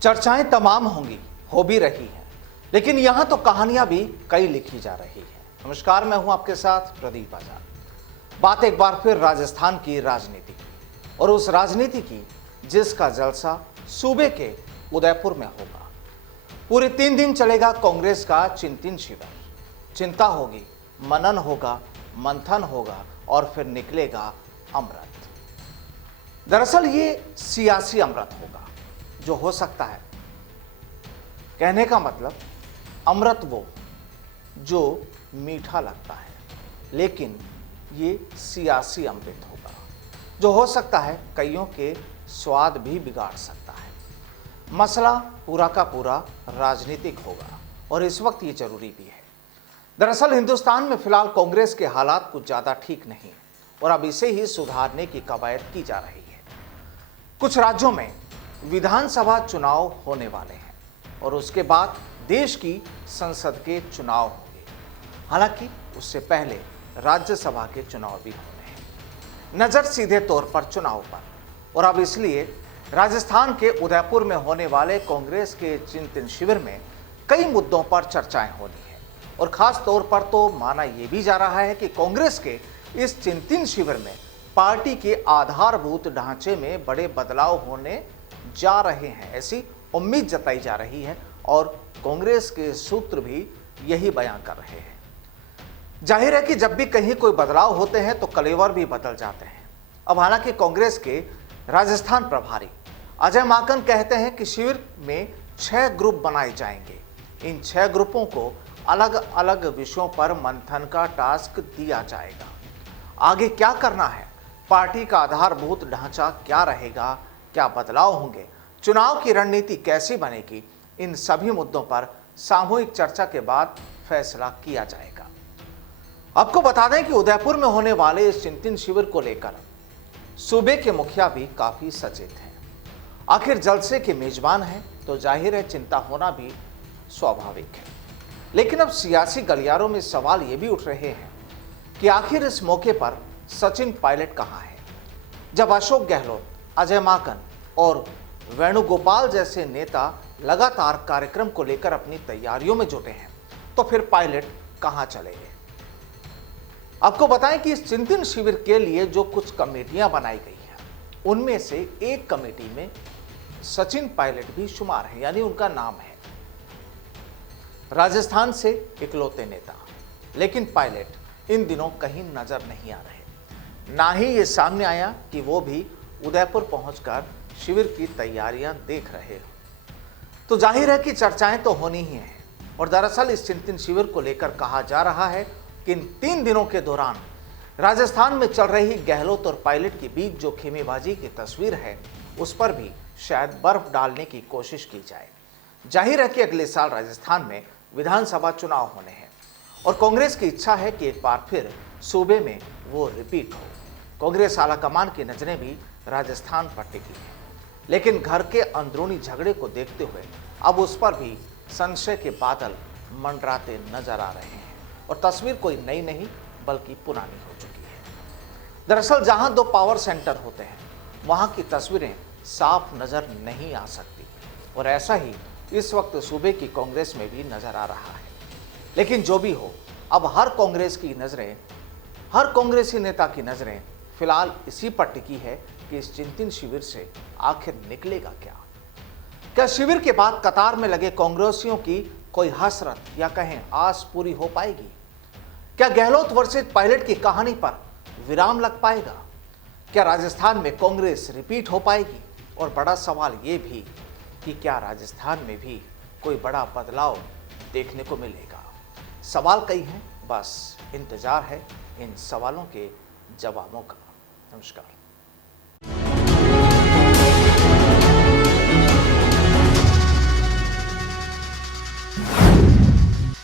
चर्चाएं तमाम होंगी, हो भी रही हैं, लेकिन यहां तो कहानियां भी कई लिखी जा रही है। नमस्कार, मैं हूं आपके साथ प्रदीप आजाद। बात एक बार फिर राजस्थान की राजनीति की, और उस राजनीति की जिसका जलसा सूबे के उदयपुर में होगा। पूरे 3 दिन चलेगा कांग्रेस का चिंतन शिविर। चिंता होगी, मनन होगा, मंथन होगा और फिर निकलेगा अमृत। दरअसल ये सियासी अमृत होगा, जो हो सकता है, कहने का मतलब अमृत वो जो मीठा लगता है, लेकिन ये सियासी अमृत होगा, जो हो सकता है कईयों के स्वाद भी बिगाड़ सकता है। मसला पूरा का पूरा राजनीतिक होगा और इस वक्त ये जरूरी भी है। दरअसल हिंदुस्तान में फिलहाल कांग्रेस के हालात कुछ ज्यादा ठीक नहीं और अब इसे ही सुधारने की कवायद की जा रही है। कुछ राज्यों में विधानसभा चुनाव होने वाले हैं और उसके बाद देश की संसद के चुनाव होंगे। हालांकि उससे पहले राज्यसभा के चुनाव भी होने हैं। नजर सीधे तौर पर चुनाव पर, और अब इसलिए राजस्थान के उदयपुर में होने वाले कांग्रेस के चिंतन शिविर में कई मुद्दों पर चर्चाएं होनी है। और खास तौर पर तो माना यह भी जा रहा है कि कांग्रेस के इस चिंतन शिविर में पार्टी के आधारभूत ढांचे में बड़े बदलाव होने जा रहे हैं, ऐसी उम्मीद जताई जा रही है और कांग्रेस के सूत्र भी यही बयान कर रहे हैं। जाहिर है कि जब भी कहीं कोई बदलाव होते हैं तो कलेवर भी बदल जाते हैं। अब हालांकि कांग्रेस के राजस्थान प्रभारी अजय माकन कहते हैं कि शिविर में 6 ग्रुप बनाए जाएंगे। इन 6 ग्रुपों को अलग अलग विषयों पर मंथन का टास्क दिया जाएगा। आगे क्या करना है, पार्टी का आधारभूत ढांचा क्या रहेगा, क्या बदलाव होंगे, चुनाव की रणनीति कैसी बनेगी, इन सभी मुद्दों पर सामूहिक चर्चा के बाद फैसला किया जाएगा। आपको बता दें कि उदयपुर में होने वाले इस चिंतन शिविर को लेकर सूबे के मुखिया भी काफी सचेत हैं। आखिर जलसे के मेजबान हैं तो जाहिर है चिंता होना भी स्वाभाविक है। लेकिन अब सियासी गलियारों में सवाल ये भी उठ रहे हैं कि आखिर इस मौके पर सचिन पायलट कहां है। जब अशोक गहलोत, अजय माकन और वेणुगोपाल जैसे नेता लगातार कार्यक्रम को लेकर अपनी तैयारियों में जुटे हैं, तो फिर पायलट कहां चले गए। आपको बताएं कि इस चिंतन शिविर के लिए जो कुछ कमेटियां बनाई गई हैं, उनमें से एक कमेटी में सचिन पायलट भी शुमार है, यानी उनका नाम है। राजस्थान से इकलौते नेता, लेकिन पायलट इन दिनों कहीं नजर नहीं आ रहे। ना ही ये सामने आया कि वो भी उदयपुर पहुंचकर शिविर की तैयारियां देख रहे हो। तो जाहिर है कि चर्चाएं तो होनी ही हैं। और दरअसल इस चिंतन शिविर को लेकर कहा जा रहा है कि इन 3 दिनों के दौरान राजस्थान में चल रही गहलोत और पायलट के बीच जो खेमेबाजी की तस्वीर है, उस पर भी शायद बर्फ डालने की कोशिश की जाए। जाहिर है कि अगले साल राजस्थान में विधानसभा चुनाव होने हैं और कांग्रेस की इच्छा है कि एक बार फिर सूबे में वो रिपीट हो। कांग्रेस आलाकमान की नजरें भी राजस्थान पर टिकी हैं, लेकिन घर के अंदरूनी झगड़े को देखते हुए अब उस पर भी संशय के बादल मंडराते नजर आ रहे हैं और तस्वीर कोई नई नहीं बल्कि पुरानी हो चुकी है। दरअसल जहां 2 पावर सेंटर होते हैं, वहां की तस्वीरें साफ नजर नहीं आ सकती और ऐसा ही इस वक्त सूबे की कांग्रेस में भी नजर आ रहा है। लेकिन जो भी हो, अब हर कांग्रेसी नेता की नजरें फिलहाल इसी पर टिकी है कि इस चिंतन शिविर से आखिर निकलेगा क्या। क्या शिविर के बाद कतार में लगे कांग्रेसियों की कोई हसरत या कहें आस पूरी हो पाएगी? क्या गहलोत वर्सेस पायलट की कहानी पर विराम लग पाएगा? क्या राजस्थान में कांग्रेस रिपीट हो पाएगी? और बड़ा सवाल ये भी कि क्या राजस्थान में भी कोई बड़ा बदलाव देखने को मिलेगा? सवाल कई हैं, बस इंतजार है इन सवालों के जवाबों का। नमस्कार।